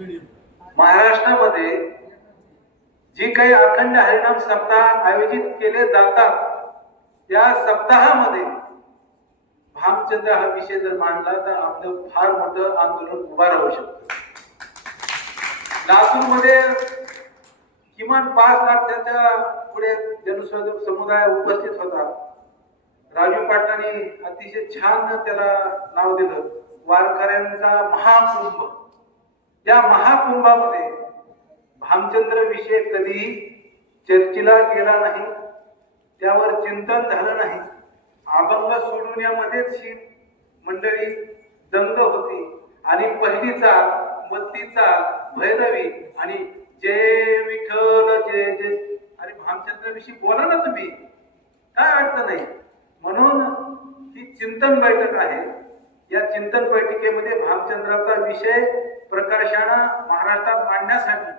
महाराष्ट्रामध्ये जी काही अखंड हरिनाम सप्ताह आयोजित केले जातात त्या सप्ताहामध्ये भामचंद्र हा विषय जर मांडला तर आपलं फार मोठं आंदोलन उभा राहू शकतं. लातूरमध्ये किमान 5 लाख त्याच्या पुढे जनसमुदाय उपस्थित होता. राजू पाटलांनी अतिशय छान त्याला नाव दिलं, वारकऱ्यांचा महाकुंभ. या महाकुंभामध्ये भामचंद्र विषय कधी चर्चेला गेला नाही, त्यावर चिंतन झालं नाही. अभंग सोडवण्यामध्येच ही मंडळी दंग होती आणि पहिली चाल, मधली चाल, भैरवी आणि जय विठ्ठल जय जय. अरे भामचंद्र विषयी बोला ना तुम्ही, काय अर्थ नाही. म्हणून ही चिंतन बैठक आहे. या चिंतन बैठकीमध्ये भामचंद्राचा विषय प्रकर्षाने महाराष्ट्रात मांडण्यासाठी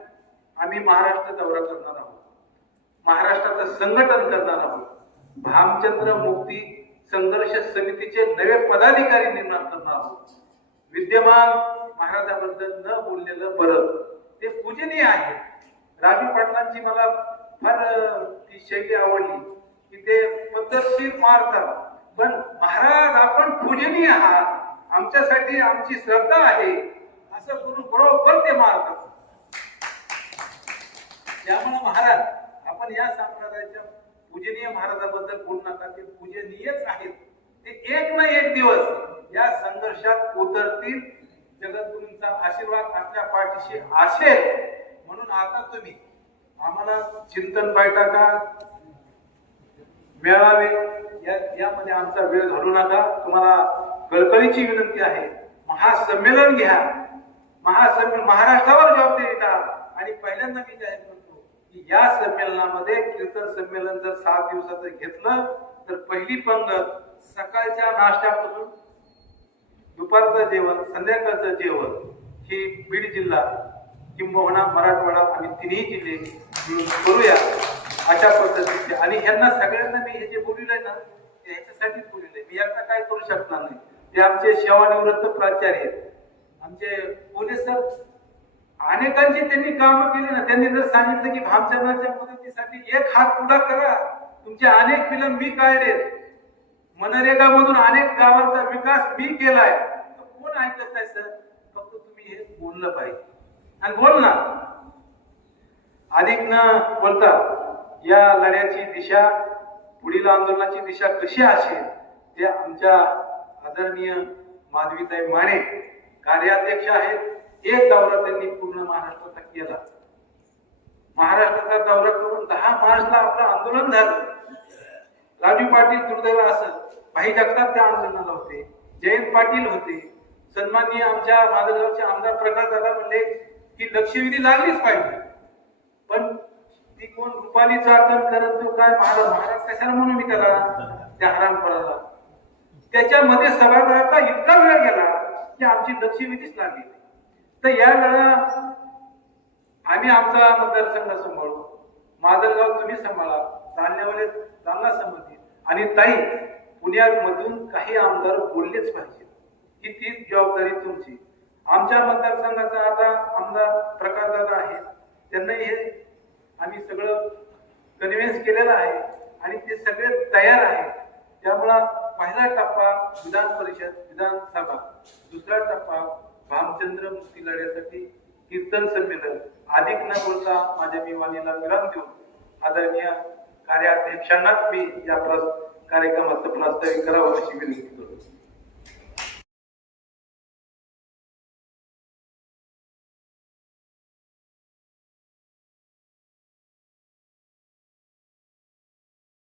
आम्ही महाराष्ट्र दौरा करणार आहोत, महाराष्ट्राचं संघटन करणार आहोत. भामचंद्र मुक्ती संघर्ष समितीचे नवे पदाधिकारी निर्माण करणार आहोत. विद्यमान महाराजाबद्दल न बोललेलं बरं, ते पूजनीय आहे. राजू पाटलांची मला फार ती शैली आवडली की ते पद्धतशीर मारतात, पण महाराज आपण पूजनीय आहात, आमच्यासाठी आमची श्रद्धा आहे असं करून बरोबर ते मारतात. त्यामुळे महाराज आपण या संप्रदायाच्या पूजनीय महाराजाबद्दल बोलू नका, ते पूजनीयच आहेत. ते एक ना एक दिवस या संघर्षात उतरतील. जगद्गुरूंचा आशीर्वाद आपल्या पाठीशी असेल म्हणून आता तुम्ही आम्हाला चिंतन बैठका मेळावे यामध्ये आमचा वेळ घालू नका. तुम्हाला कळकळीची विनंती आहे, महासंमेलन घ्या. महासंमेलन महाराष्ट्रावर जबाबदारी टाका. आणि पहिल्यांदा मी जाहीर करतो की या संमेलनामध्ये कीर्तन संमेलन जर 7 दिवसाचं घेतलं तर पहिली पंगत सकाळच्या नाश्त्यापासून दुपारचं जेवण, संध्याकाळचं जेवण ही बीड जिल्हा किंबहुना मराठवाडा आम्ही तिन्ही जिल्हे मिळून करूया अशा पद्धतीचे. आणि ह्यांना सगळ्यांना मी हे जे बोललेलं आहे ना ते ह्याच्यासाठीच बोललेलं आहे. मी यांना काय करू शकणार नाही. ते आमचे सेवानिवृत्त प्राचार्य आहेत, आमचे पोलीस सर. अनेकांची त्यांनी कामं केली ना. त्यांनी जर सांगितलं की भामचंद्राच्या मदतीसाठी 1 हात पुढा करा, तुमचे अनेक फिल्म मी काढलेत, मनरेगा मधून अनेक गावांचा विकास मी केलाय, तर कोण ऐकत नाही सर. फक्त तुम्ही हे बोललं पाहिजे आणि बोल ना. अधिक न बोलता या लढ्याची दिशा, पुढील आंदोलनाची दिशा कशी असेल ते आमच्या आदरणीय माधवीताई माने कार्याध्यक्ष आहेत. एक दौरा त्यांनी पूर्ण महाराष्ट्राचा केला. महाराष्ट्राचा दौरा करून 10 मार्चला आपलं आंदोलन झालं. राजू पाटील दुर्दैव असं, भाई जगताप त्या आंदोलनाला होते, जयंत पाटील होते, सन्माननीय आमच्या माधवगावचे आमदार प्रकाश दादा म्हणले की लक्षवेधी लागलीच पाहिजे. पण ती कोण रुपाली चाकण करत तो काय महाराज कशाला म्हणून मी त्याला त्या हरामखोराला. त्याच्यामध्ये सभागृहाचा इतका वेळ गेला की आमची लक्षवेधीच लागली. तर या वेळा आम्ही आमचा मतदारसंघ सांभाळू, माजलगाव तुम्ही सांभाळा, जालन्यावाले जालना संबंधित, आणि ताई पुण्यात मधून काही आमदार बोललेच पाहिजे. ही तीच जबाबदारी तुमची. आमच्या मतदारसंघाचा आता आमदार प्रकाश दादा आहे, त्यांनाही हे आम्ही सगळं कन्व्हिन्स केलेलं आहे आणि ते सगळे तयार आहे. त्यामुळं पहिला टप्पा विधान परिषद विधानसभा, दुसरा टप्पा भामचंद्र मुक्ती लढ्यासाठी कीर्तन संमेलन. अधिक न बोलता माझ्या मी वाणीला विराम देऊन आदरणीय कार्याध्यक्षांनाच मी या कार्यक्रमाचं प्रास्ताविक करावं अशी विनंती.